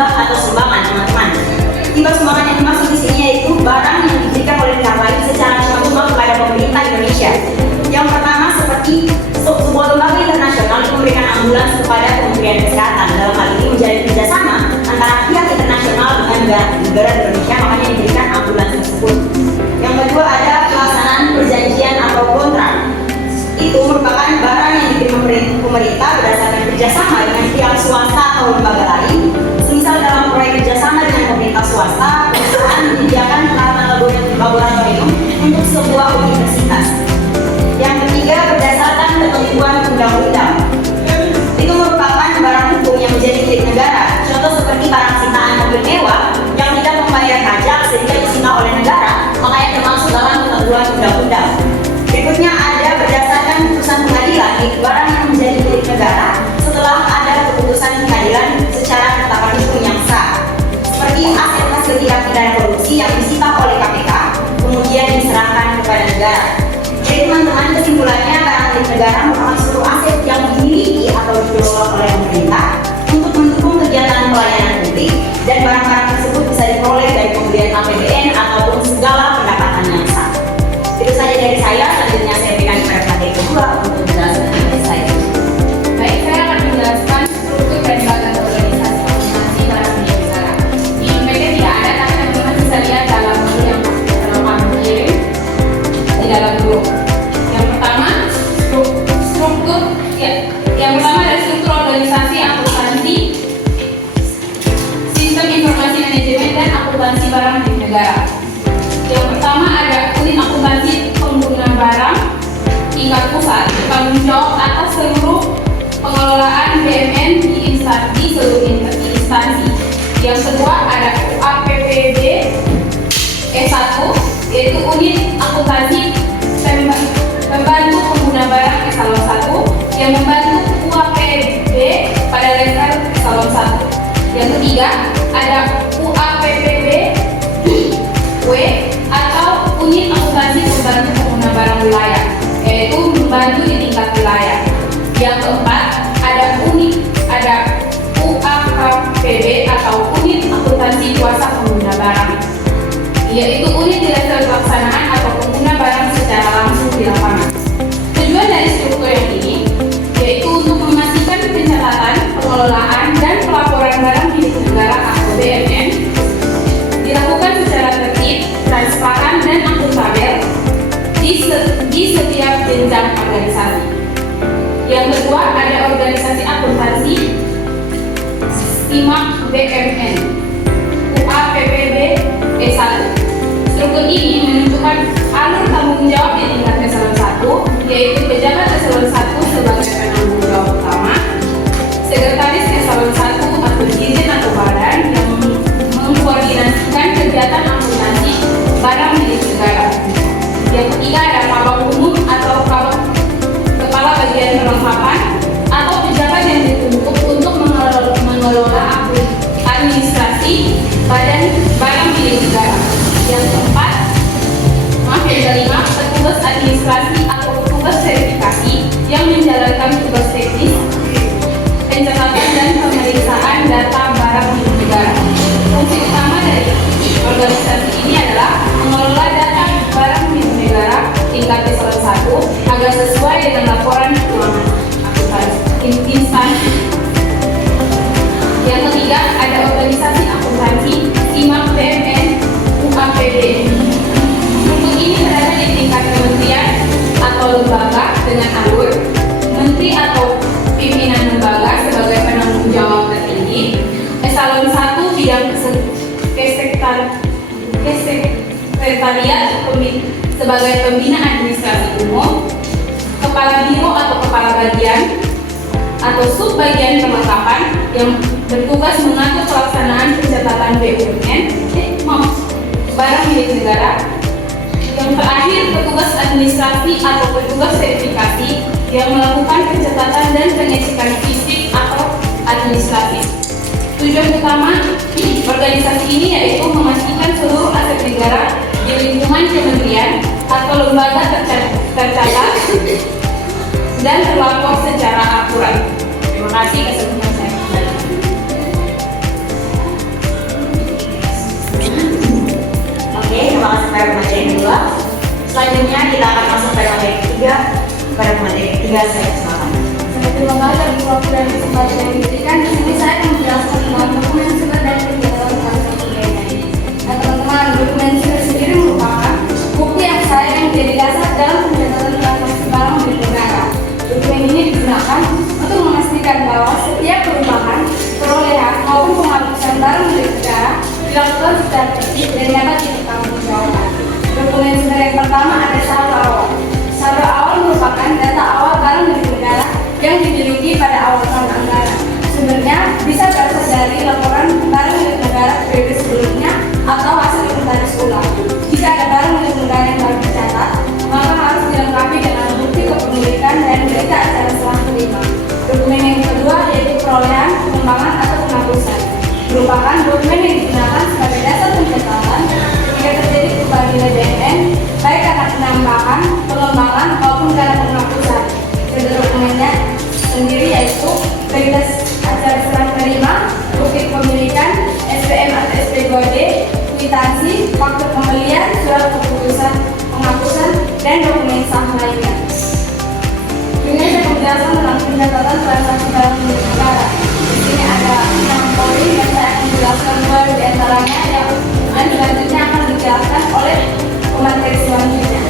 hibah atau sumbangan, teman-teman. Hibah sumbangan yang dimaksud di sini yaitu barang yang diberikan oleh pihak lain secara cuma-cuma kepada pemerintah Indonesia. Yang pertama seperti sebuah lembaga internasional yang memberikan ambulans kepada Kementerian Kesehatan. Dalam hal ini menjadi kerjasama antara pihak internasional dengan negara Indonesia, makanya diberikan ambulans tersebut. Yang kedua ada pelaksanaan perjanjian atau kontrak. Itu merupakan barang yang diberi pemerintah berdasarkan kerjasama dengan pihak swasta atau lembaga lain. Semisal dalam proyek kerjasama dengan pemerintah swasta, perusahaan menyediakan peralatan laboratorium untuk sebuah universitas. Yang ketiga berdasarkan ketentuan undang-undang. Itu merupakan barang hukum yang menjadi milik negara. Contoh seperti barang sitaan mobil mewah yang tidak membayar pajak sehingga disita oleh negara, makanya termasuk dalam ketentuan undang-undang. Berikutnya ada berdasarkan putusan pengadilan, yaitu barang yang menjadi milik negara setelah ada keputusan pengadilan secara ketetapan hukum yang sah. Seperti aset hasil tindak pidana korupsi yang disita oleh KPK kemudian diserahkan kepada negara. Jadi teman-teman, kesimpulannya barang milik negara merupakan seluruh aset yang dimiliki atau dikelola oleh pemerintah untuk mendukung kegiatan pelayanan publik, dan barang-barang tersebut bisa diperoleh dari pembelian APBN ataupun segala pendapatan yang sah. Itu saja dari saya. Selanjutnya saya berikan kepada materi kedua untuk menjelaskan dari saya. Baik, saya akan menjelaskan struktur dan bagian organisasi akuntansi barang milik negara. Di MPK tidak ada, tapi teman-teman bisa lihat dalam buku yang kami kirim di dalam grup. Yang pertama struktur, yang pertama ada struktur organisasi akuntansi, sistem informasi manajemen dan akuntansi barang milik negara. Yang pertama ada unit akuntansi pengguna barang tingkat pusat, tanggung jawab atas seluruh pengelolaan BUMN di seluruh instansi. Yang kedua ada UAPPB E1, yaitu unit akuntansi pembantu pengguna barang eselon 1 yang membantu UAPB pada level eselon 1. Yang ketiga ada UAPPB W atau unit akuntansi pembantu pengguna barang wilayah, yaitu membantu di tingkat wilayah. Yang keempat ada UAKPB atau unit akuntansi kuasa pengguna barang, yaitu unit di level pelaksanaan atau pengguna barang secara langsung di lapangan. Tujuan dari struktur yang ini yaitu untuk memastikan pencatatan, pengelolaan, dan pelaporan barang milik negara atau BUMN dilakukan secara tertib, transparan, dan akuntabel di setiap jenjang organisasi. Yang kedua ada organisasi akuntansi SIMAK BUMN UAPPB E1. Struktur ini menentukan alur tanggung jawab di tingkat eselon 1, yaitu pejabat eselon 1 sebagai penanggung jawab utama, sekretaris eselon 1 atau dirjen atau badan yang mengkoordinasikan kegiatan akuntansi barang milik negara. Yang ketiga ada kabag umum atau kepala bagian perlengkapan atau pejabat yang ditunjuk untuk mengelola administrasi badan barang milik negara. Yang keempat, yang kelima, petugas administrasi atau petugas verifikasi yang menjalankan tugas teknis, pencatatan dan pemeriksaan data barang milik negara. Fungsi utama dari organisasi ini adalah mengelola data barang milik negara tingkat eselon 1 agar sesuai dengan laporan keuangan instansi. Yang ketiga ada organisasi akuntansi SIMAK BUMN UAPB. Struktur ini berada di tingkat kementerian atau lembaga dengan alur menteri atau pimpinan lembaga sebagai penanggung jawab tertinggi, eselon 1 bidang sekretariat sebagai pembina administrasi umum, kepala biro atau kepala bagian atau subbagian perlengkapan yang bertugas mengatur pelaksanaan pencatatan BUMN barang milik negara. Yang terakhir, petugas administrasi atau petugas verifikasi yang melakukan pencatatan dan pengecekan fisik atau administratif. Tujuan utama organisasi ini yaitu memastikan seluruh aset negara di lingkungan kementerian atau lembaga tercatat dan terlapor secara akurat. Terima kasih. Kesempatannya saya. Oke, terima kasih pada materi yang kedua. Selanjutnya kita akan masuk pada materi ketiga. Pada materi ketiga saya silakan. Terima kasih atas waktu dan kesempatan yang diberikan. Di sini saya akan menjelaskan tentang dokumen surat dan kegiatan transaksi BNN. Nah teman-teman, dokumen surat sendiri merupakan bukti yang menjadi dasar dalam pencatatan transaksi barang milik negara. Dokumen ini digunakan untuk memastikan bahwa setiap perubahan, perolehan maupun penghapusan barang milik negara dilakukan secara tertib dan dapat dipertanggungjawabkan. Dokumen surat yang pertama ada saldo awal. Saldo awal merupakan data awal barang milik negara yang dimiliki pada awal tahun anggaran. Sumbernya bisa berasal dari laporan barang milik negara periode sebelumnya atau hasil inventaris ulang. Jika ada barang milik negara yang baru dicatat, maka harus dilengkapi dengan bukti kepemilikan dan berita acara serah terima. Dokumen yang kedua yaitu perolehan, pengembangan atau penghapusan. Merupakan dokumen yang digunakan sebagai dasar pencatatan jika terjadi perubahan nilai BNN, baik karena penambahan, pengembangan maupun karena penghapusan. Kedua dokumennya sendiri yaitu berita acara serah terima, bukti kepemilikan, SPM atau SP2D, kwitansi, faktur pembelian, surat keputusan penghapusan, dan dokumen sah lainnya. Ini saya menjelaskan tentang pencatatan transaksi barang milik negara. Di sini ada 6 poin yang saya akan menjelaskan baru di antaranya dan selanjutnya akan dijelaskan oleh pemateri selanjutnya.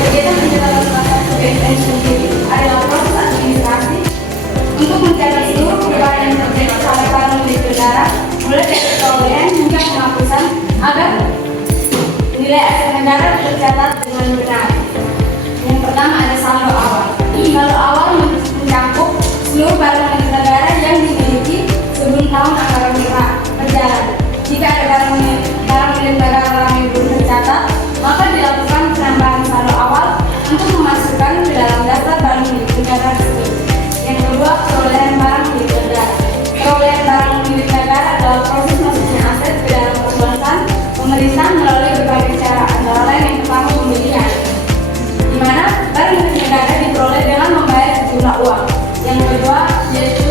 Kegiatan pencatatan transaksi BNN sendiri adalah proses administrasi untuk mencatat seluruh perubahan yang terjadi pada barang milik negara, mulai dari perolehan hingga penghapusan agar nilai aset negara tercatat dengan benar. Yang pertama ada saldo awal. Saldo awal mencakup seluruh barang milik negara yang dimiliki sebelum tahun anggaran berjalan. Jika ada barang milik negara yang belum tercatat, maka dilakukan penambahan saldo awal untuk memasukkan ke dalam daftar barang milik negara tersebut. Yang kedua, perolehan barang milik negara. Perolehan barang milik negara adalah proses masuknya aset ke dalam perbuatan pemerintah melalui berbagai cara, antara lain yang pertama pemilihan, di mana barang milik negara diperoleh dengan membayar sejumlah uang. Yang kedua yaitu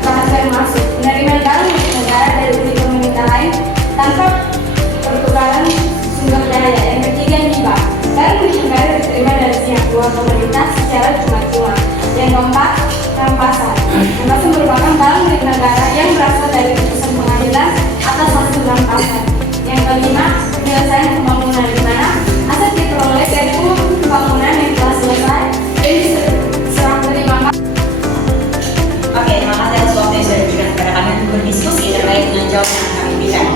transfer masuk, penerimaan barang milik negara dari unit pemerintah lain tanpa pertukaran sumber daya. Yang ketiga hibah, barang milik negara diterima dari pihak luar pemerintah secara cuma-cuma. Yang keempat rampasan. Rampasan merupakan barang milik negara yang berasal dari putusan pengadilan atas hasil rampasan. Yang kelima, penyelesaian pembangunan, di mana aset diperoleh dari pembangunan yang telah selesai dan diserah terimakan. Oke, terima kasih atas waktu yang sudah diberikan kepada kami untuk berdiskusi terkait dengan jawaban yang kami berikan.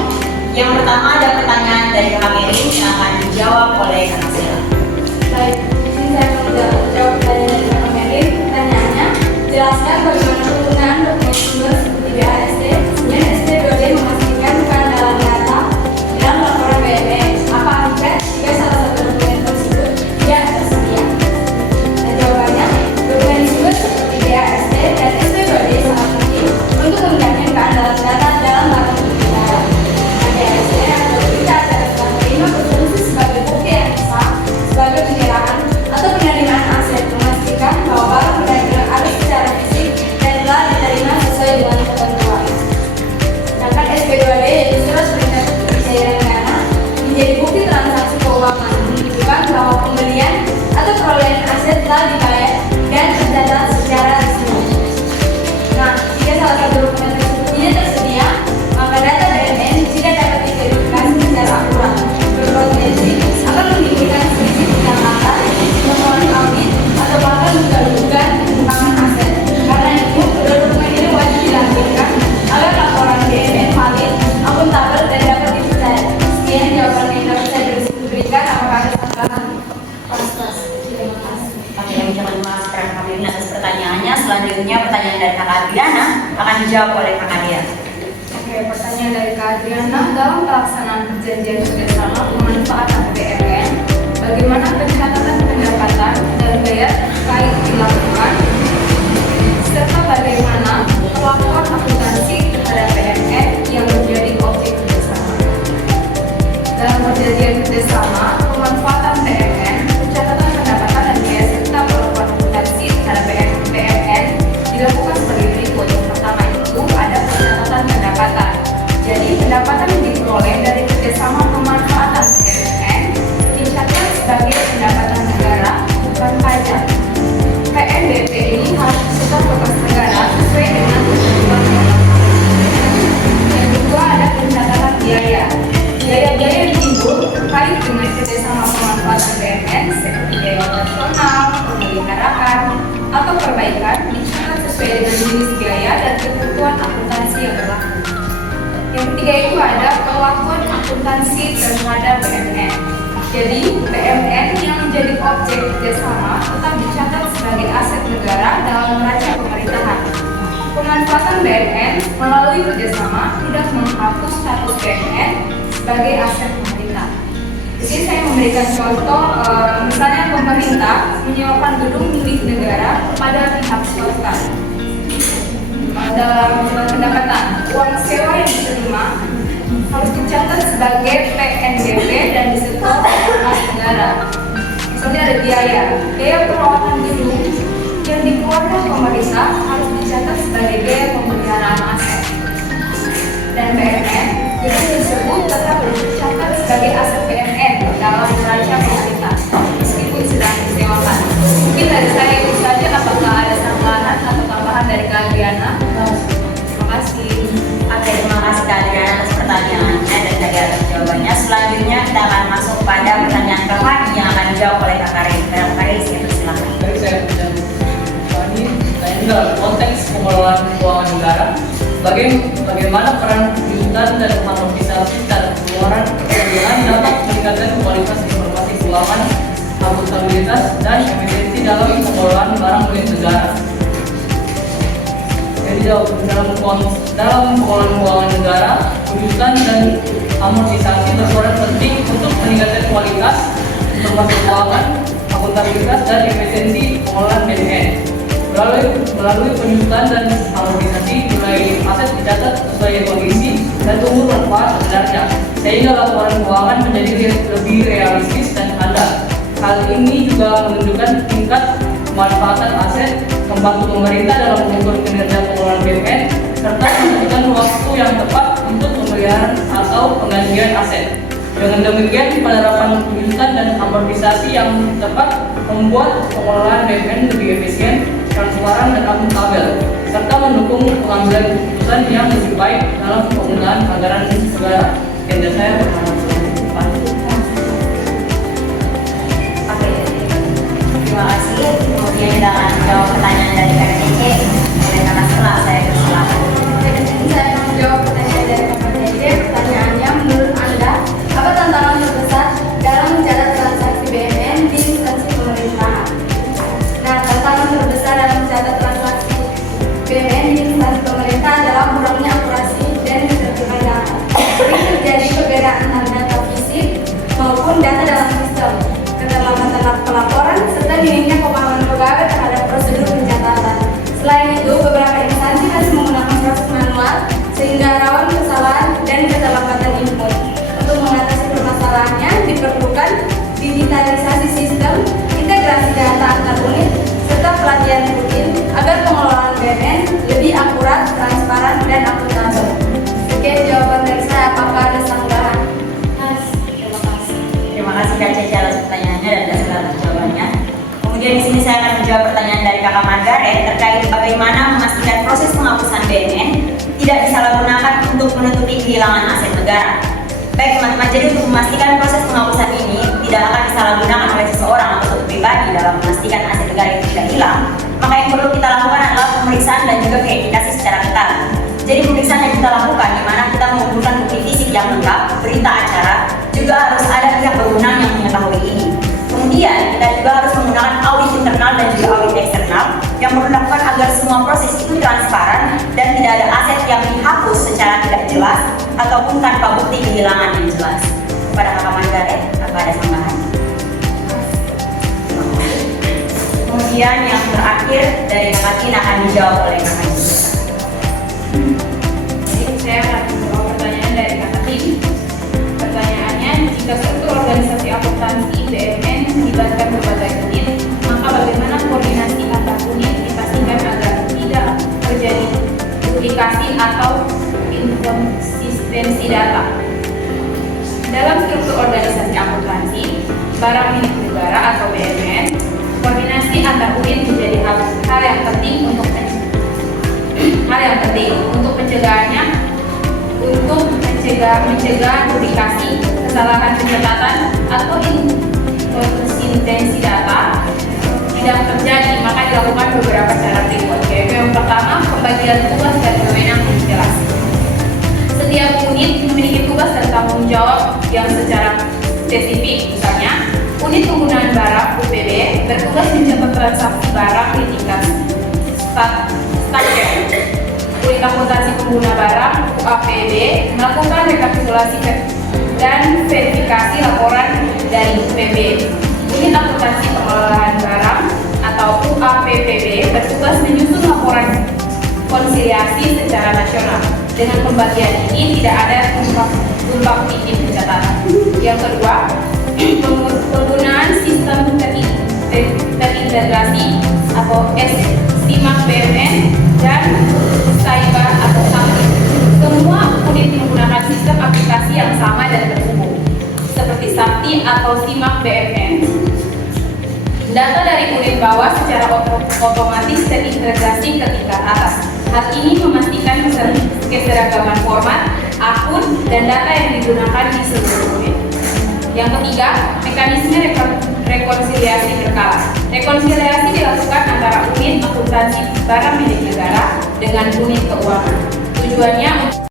Yang pertama ada pertanyaan dari Kak Merin yang akan dijawab oleh Kak Sela. Baik, di sini saya akan menjawab pertanyaan dari Kak Merin. Pertanyaannya, jelaskan bagaimana penggunaan dokumen sumber seperti BASD dan SP2D memastikan keandalan data dalam laporan BNN. Apa akibat jika salah satu dokumen tersebut tidak tersedia? Dan jawabannya, dokumen sumber seperti BASD dan SP2D sangat penting untuk menjamin keandalan data dalam barang milik negara. BASD atau berita acara serah terima berfungsi sebagai bukti yang sah sebagai penyerahan atau penerimaan aset, memastikan bahwa barang benar-benar ada secara fisik dan telah diterima sesuai dengan ketentuan. Sedangkan SP2D yaitu surat perintah pencairan dana menjadi bukti transaksi keuangan, menunjukkan bahwa pembelian atau perolehan aset telah dibayar dan tercatat secara resmi. Nah, jika salah satu dokumen tersebut tidak tersedia, maka data BNN tidak dapat diverifikasi secara akurat, berpotensi akan menimbulkan selisih tentang kata, temuan audit, atau bahkan juga dugaan penyimpangan aset. Karena itu, kedua dokumen ini wajib dilampirkan agar laporan BNN valid, akuntabel, dan dapat dipercaya. Sekian jawaban yang dapat saya berikan. Apakah ada tambahan? Terima kasih. Kami ucapkan terima kasih kepada Kak Merin atas pertanyaannya. Selanjutnya pertanyaan dari Kak Adriana akan dijawab oleh Kak Nadia. Oke, pertanyaan dari Kak Adriana, dalam pelaksanaan perjanjian kerjasama pemanfaatan BNN, bagaimana pencatatan pendapatan dan bayar terkait dilakukan, serta bagaimana perlakuan akuntansi terhadap BNN yang menjadi objek kerjasama? Dalam perjanjian kerjasama pemanfaatan BNN, pencatatan pendapatan dan biaya serta perlakuan akuntansi terhadap BNN dilakukan sebagai berikut. Yang pertama itu ada pencatatan pendapatan. Jadi pendapatan yang diperoleh dari kerjasama atau perbaikan dicatat sesuai dengan jenis biaya dan ketentuan akuntansi yang berlaku. Yang ketiga itu ada perlakuan akuntansi terhadap BUMN. Jadi, BUMN yang menjadi objek kerjasama tetap dicatat sebagai aset negara dalam neraca pemerintahan. Pemanfaatan BUMN melalui kerjasama tidak menghapus status BUMN sebagai aset pemerintah. Jadi saya memberikan contoh, misalnya pemerintah menyewakan gedung milik negara kepada pihak swasta. Dalam pendapatan, uang sewa yang diterima harus dicatat sebagai PNBP dan disetor khas negara. Misalnya ada biaya perawatan gedung yang dikeluarkan pemerintah harus dicatat sebagai biaya pemeliharaan aset. Dan BUMN, gedung tersebut tetap dicatat sebagai aset BUMN dalam neraca pemerintah meskipun sedang disewakan. Mungkin dari saya itu saja. Apakah ada tambahan atau tambahan dari Kak Adriana? Terima kasih. Oke, terima kasih Kak Adriana atas pertanyaannya dan tadi atas jawabannya. Selanjutnya kita akan masuk pada pertanyaan keempat yang akan dijawab oleh Kak Karin. Kak Karin, silakan. Baik, saya ini dalam konteks pengelolaan keuangan negara, bagaimana peran kejutan dan amortisasi dan pengeluaran keuangan dapat meningkatkan kualitas informasi keuangan, akuntabilitas dan efisiensi dalam pengelolaan barang milik negara. Jadi dalam pengelolaan keuangan negara, kejutan dan amortisasi berperan penting untuk meningkatkan kualitas informasi keuangan, akuntabilitas dan efisiensi pengelolaan BUMN. Melalui penyusutan dan amortisasi, nilai aset dicatat sesuai kondisi dan umur manfaat sebenarnya, sehingga laporan keuangan menjadi lebih realistis dan ada. Hal ini juga menunjukkan tingkat pemanfaatan aset, membantu pemerintah dalam mengukur kinerja pengelolaan BUMN, serta menentukan waktu yang tepat untuk pemeliharaan atau penggantian aset. Dengan demikian, penerapan penyusutan dan amortisasi yang tepat membuat pengelolaan BUMN lebih efisien, transparan dan akuntabel, serta mendukung pengambilan keputusan yang lebih baik dalam penggunaan anggaran negara. Sekian saya berharap. Oke, terima kasih. Kemudian kita akan menjawab pertanyaan dari Kak Cece. Karena setelah saya persilakan. Saya akan menjawab pertanyaan dari Kak Cece. Pertanyaannya, menurut Anda, apa tantangan terbesar dalam mencatat transaksi BUMN di instansi pemerintahan? Nah, tantangan terbesar dalam mencatat transaksi BUMN di instansi pemerintah adalah kurangnya akurasi dan keterbukaan data. Sering terjadi perbedaan antara data fisik maupun data dalam sistem, keterlambatan pelaporan, serta minimnya pemahaman pegawai terhadap prosedur pencatatan. Selain itu, beberapa instansi masih menggunakan proses manual sehingga rawan kesalahan dan keterlambatan input. Untuk mengatasi permasalahannya, diperlukan digitalisasi sistem, integrasi data antar unit, serta pelatihan rutin agar pengelolaan BUMN lebih akurat, transparan, dan akuntabel. Sekian jawaban dari saya. Apakah ada tambahan? Terima kasih. Terima kasih Kak Cece atas pertanyaannya dan atas jawabannya. Kemudian di sini saya akan menjawab pertanyaan dari Kakak Margaret terkait bagaimana memastikan proses penghapusan BUMN tidak disalahgunakan untuk menutupi kehilangan aset negara. Baik teman-teman, jadi untuk memastikan proses penghapusan ini tidak akan disalahgunakan oleh seseorang atau pribadi dalam memastikan aset negara itu tidak hilang, maka yang perlu kita lakukan adalah pemeriksaan dan juga verifikasi secara ketat. Jadi pemeriksaan yang kita lakukan di mana kita mengumpulkan bukti fisik yang lengkap, berita acara, juga harus ada pihak berwenang yang mengetahui ini. Kemudian kita juga harus menggunakan audit internal dan juga audit eksternal yang perlu dilakukan agar semua proses itu transparan dan tidak ada aset yang dihapus secara tidak jelas ataupun tanpa bukti kehilangan yang jelas. Kepada Kakak Margaret, apa ada tambahan? Kemudian yang terakhir dari Kakak Tina akan dijawab oleh Kakak Tina. Jadi saya akan menjawab pertanyaan dari Kak Tim. Pertanyaannya, jika struktur organisasi akuntansi BUMN melibatkan berbagai unit, maka bagaimana koordinasi antar unit dipastikan agar tidak terjadi duplikasi atau inkonsistensi data? Dalam struktur organisasi akuntansi barang milik negara atau BUMN, koordinasi antar unit menjadi hal yang penting untuk mencegah duplikasi, kesalahan pencatatan atau inkonsistensi data tidak terjadi. Maka dilakukan beberapa cara berikut, yaitu yang pertama, pembagian tugas dan wewenang yang jelas. Setiap unit memiliki tugas dan tanggung jawab yang secara spesifik. Misalnya, unit penggunaan barang (UPB) bertugas mencatat transaksi barang di tingkat stasiun. Unit akuntansi pengguna barang (UAPB) melakukan rekapitulasi dan verifikasi laporan dari UPB. Unit akuntansi pengelolaan barang atau UAPPB bertugas menyusun laporan konsiliasi secara nasional. Dengan pembagian ini tidak ada tumpang tindih pencatatan. Yang kedua, penggunaan sistem terintegrasi atau SIMAK BUMN dan Cyber atau SAPI. Semua unit menggunakan sistem aplikasi yang sama dan terhubung, seperti SAPI atau SIMAK BUMN. Data dari unit bawah secara otomatis terintegrasi ke tingkat atas. Hal ini memastikan keseragaman format, akun, dan data yang digunakan di seluruh unit. Yang ketiga, mekanisme rekonsiliasi berkala. Rekonsiliasi dilakukan antara unit akuntansi barang milik negara dengan unit keuangan. Tujuannya